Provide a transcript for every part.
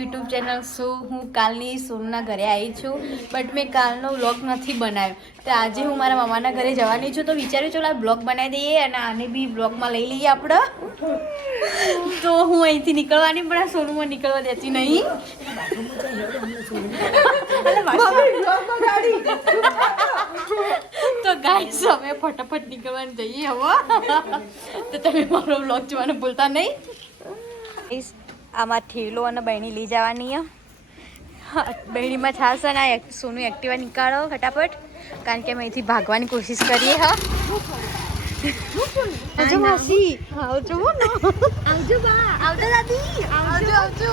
YouTube channel હું કાલની સોનના ઘરે આવી છું, બટ મેં કાલનો વ્લોગ નથી બનાવ્યો. તો આજે હું મારા મામાના ઘરે જવાની છું, તો વિચાર્યું ચલો આ બ્લોગ બનાવી દઈએ અને આને બી બ્લોગમાં લઈ લઈએ આપણે. તો હું અહીંથી નીકળવાની, પણ આ સોનુમાં નીકળવા દેતી નહીં. તો ગાઈસ અમે ફટાફટ નીકળવાની જઈએ હવે. તો તમે મારો વ્લોગ જોવાનું ભૂલતા નહીં. આમાં થેલો અને બહેણી લઈ જવાની. બહેણીમાં છાસ અને સોનું એક્ટિવા નીકાળો ફટાફટ, કારણ કે અમે અહીંથી ભાગવાની કોશિશ કરીએ. આવજો માસી, આવજો આવજો બા, આવજો દાદી, આવજો આવજો.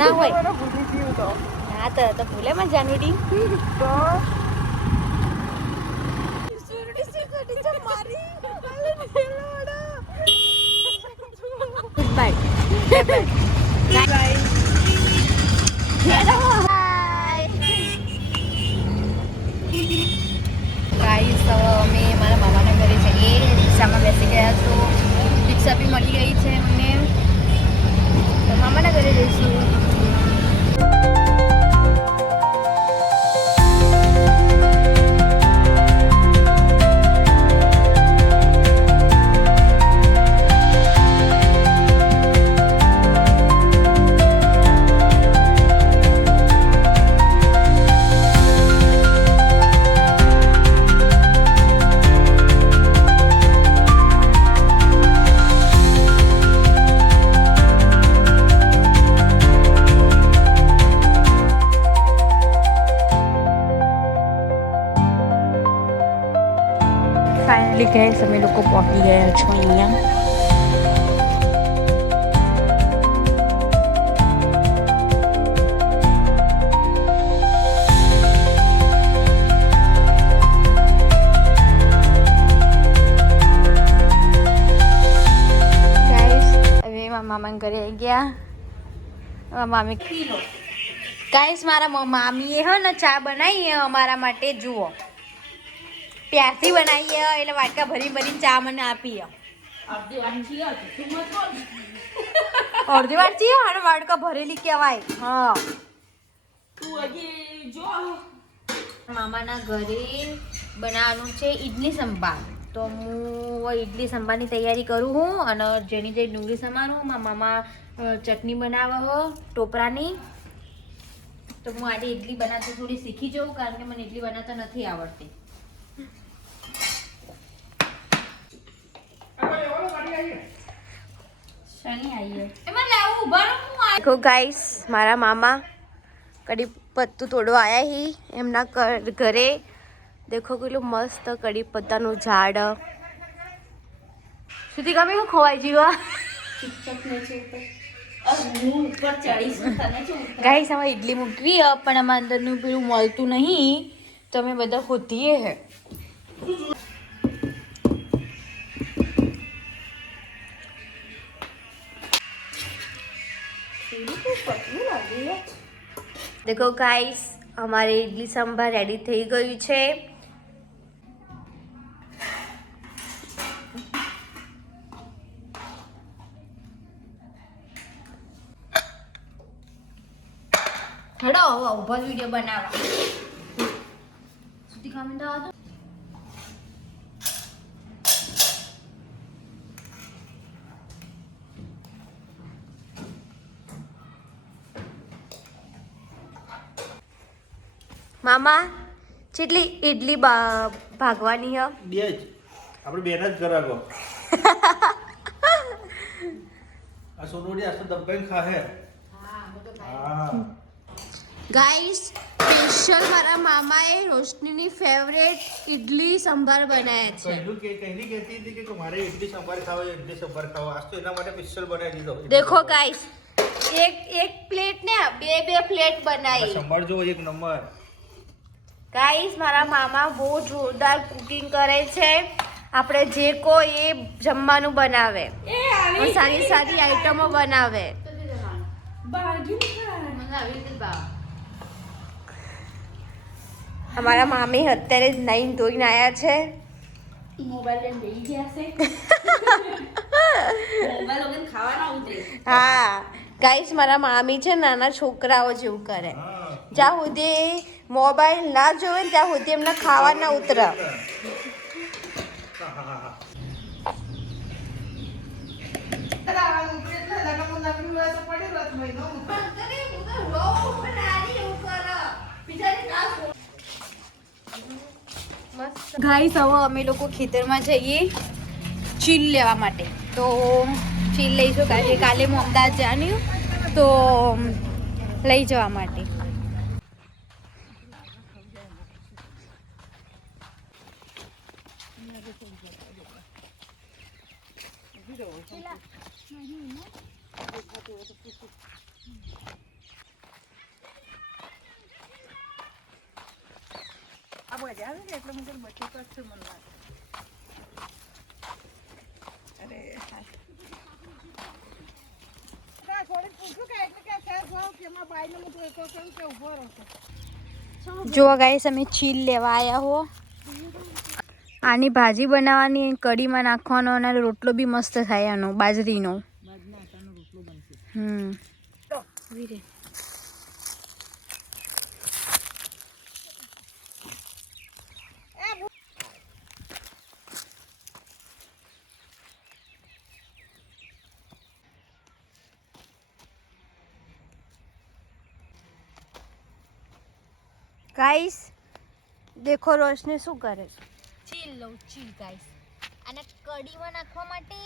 ના હોય હા તો ભૂલે માં જાનવી ગાઈસ. અમે મારા મામાના ઘરે જઈએ, રિક્ષામાં બેસી ગયા છો. રિક્ષા બી મળી ગઈ છે અમને, તો મામાના ઘરે જઈશું. ફાઇનલી ગાઈસ અમે લોકો પહોંચી ગયા છો અહીંયા. ગાઈસ હવે મામાના ઘરે આવી ગયા. મામી ગાઈસ મારા મામીએ હે ને ચા બનાવી અમારા માટે. જુઓ પ્યારથી બનાવીએ એટલે વાટકા ભરી ભરીને ચા મને આપી. અડધી વાટકી અને વાટકા ભરેલી કહેવાય. હા મામાના ઘરે બનાવવાનું છે ઈડલી સંભાર. તો હું ઈડલી સંભારની તૈયારી કરું હું, અને જેની જે ડુંગળી સમારું મામા ચટણી બનાવે હો ટોપરાની. તો હું આજે ઈડલી બનાવતા થોડી શીખી જાઉં, કારણ કે મને ઈડલી બનાવતા નથી આવડતી. देखो गाइस मारा मामा कड़ी पत्तू तोड़वा आया ही एमना घरे. देखो કેટલું મસ્ત કડી પત્તાનું ઝાડ. સુધી ગમે હું ખવાઈ જીવા ગાઈસ. આમાં ઈડલી મૂકવી પણ આમાં અંદરનું પેલું મળતું નહીં, તો અમે બધા હોતીએ હે. देखो गाइस हमारे इडली सांभर रेडी થઈ ગયું છે. હેડો હવે ઉભા વિડિયો બનાવવા. સુધી કમેન્ટ આવજો. મામા કેટલી ઈડલી ભાગવાની હ? બે જ. આપણે બેન જ કરાવો. આ સોનોડી આસો દબાઈને ખાહે. હા ગાઈસ સ્પેશિયલ મારા મામાએ રોશનીની ફેવરેટ ઈડલી સંભાર બનાવ્યા છે. કહેલી કહેતી હતી કે મારે ઈડલી સંભાર ખાવો, ઈડલી સંભાર ખાવો. આજ તો એના માટે સ્પેશિયલ બનાવી દીધો. देखो गाइस एक प्लेट ने બે પ્લેટ બનાવી. સંભાર જો એક નંબર. ગાઈસ મારા મામા બહુ જોરદાર કુકિંગ કરે છે. આપણે જે કો એ જમવાનું બનાવે, સારી સારી આઈટમો બનાવે. અમારા મામી અત્યારે નાઈન ધોઈને આવ્યા છે. મોબાઈલ લઈને બેસી ગયા છે. હા ગાઈસ મારા મામી છે નાના છોકરાઓ જેવું કરે. હા. જ્યાં સુધી મોબાઈલ ના જોવે ને ત્યાં સુધી એમને ખાવા ના ઉતરે. હા, હા, હા. ગાઈસ હવે અમે લોકો ખેતરમાં જઈએ ચીલ લેવા માટે. તો ચીલ લઈશું કારણ કે કાલે હું અમદાવાદ જવાની તો લઈ જવા માટે. જો ગાઈસ અમે ચીલ લેવા આવ્યા હો. આની ભાજી બનાવવાની, કઢીમાં નાખવાનો અને રોટલો બી મસ્ત થાય આનો બાજરીનો. ગાઈસ દેખો રોશની શું કરે છે. ચીલ લઉં ચીલ ગાઈસ. અને કઢીમાં નાખવા માટે,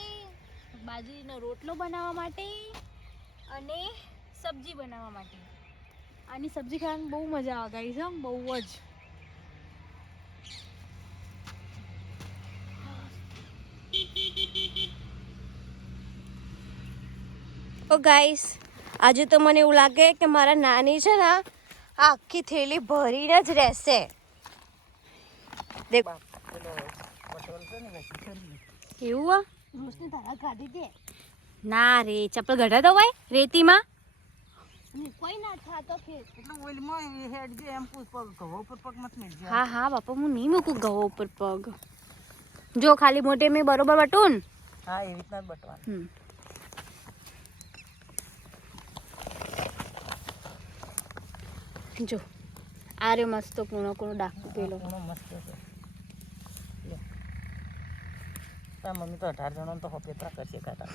બાજરીનો રોટલો બનાવવા માટે અને સબ્જી બનાવવા માટે. આની સબ્જી ખાવાની બહુ મજા આવે ગાઈસ, આમ બહુ જ. ઓ ગાઈસ આજે તો મને એવું લાગે કે મારા નાની છે ને આખી થેલી ભરીને જ રહેશે. દેખ એવું ના રે ચપ્પલ ગઢા તો હોય રેતીમાં. હા હા બાપા હું નહીં મૂકું ઘઉં ઉપર પગ. જો ખાલી મોટે મેં બરોબર બટું. હા એવી રીતના બટવાનું. જો આ રે મસ્ત કૂણો કૂણો ડાકુ પેલો મસ્ત છે. મમ્મી તો 18 જણો તો હોપેત્રા કરશે કાકા.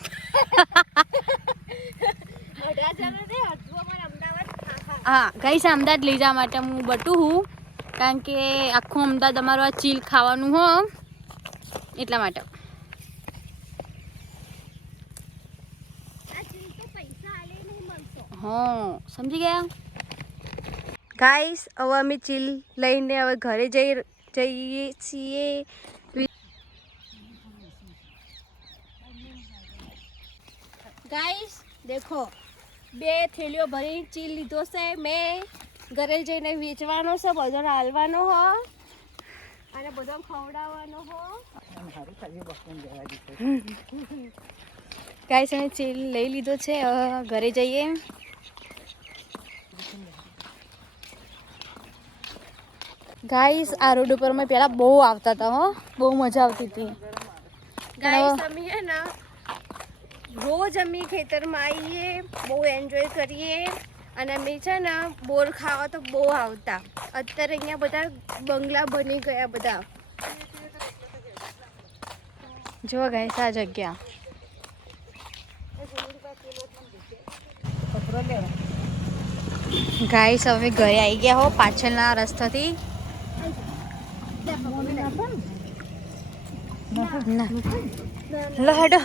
હા ગઈ છે અમદાવાદ લઈ જવા માટે હું બટું હું કારણ કે આખું અમદાવાદ અમારું આ ચીલ ખાવાનું હો એટલા માટે. હા સમજી ગયા ગાઈસ. હવે અમે ચીલ લઈને હવે ઘરે જઈએ છીએ. ગાઈસ દેખો 2 થેલીઓ ભરી ચીલ લીધો છે મેં. ઘરે જઈને વેચવાનો છે, બધાને હાલવાનો હો અને બધા ખવડાવવાનો હો. ગાઈસ અમે ચીલ લઈ લીધો છે, ઘરે જઈએ. ગાઈસ આ રોડ ઉપર મેં પહેલા બહુ આવતા હતા હો, બહુ મજા આવતી હતી. ગાઈસ અમે હે ને રોજ અમે ખેતરમાં આવીએ, બહુ એન્જોય કરીએ અને અમે છે ને બોર ખાવા તો બહુ આવતા. અત્યારે અહીંયા બધા બંગલા બની ગયા બધા. જો ગાઈસ આ જગ્યા. ગાઈસ હવે ઘરે આવી ગયા હો પાછળના રસ્તાથી. લહડો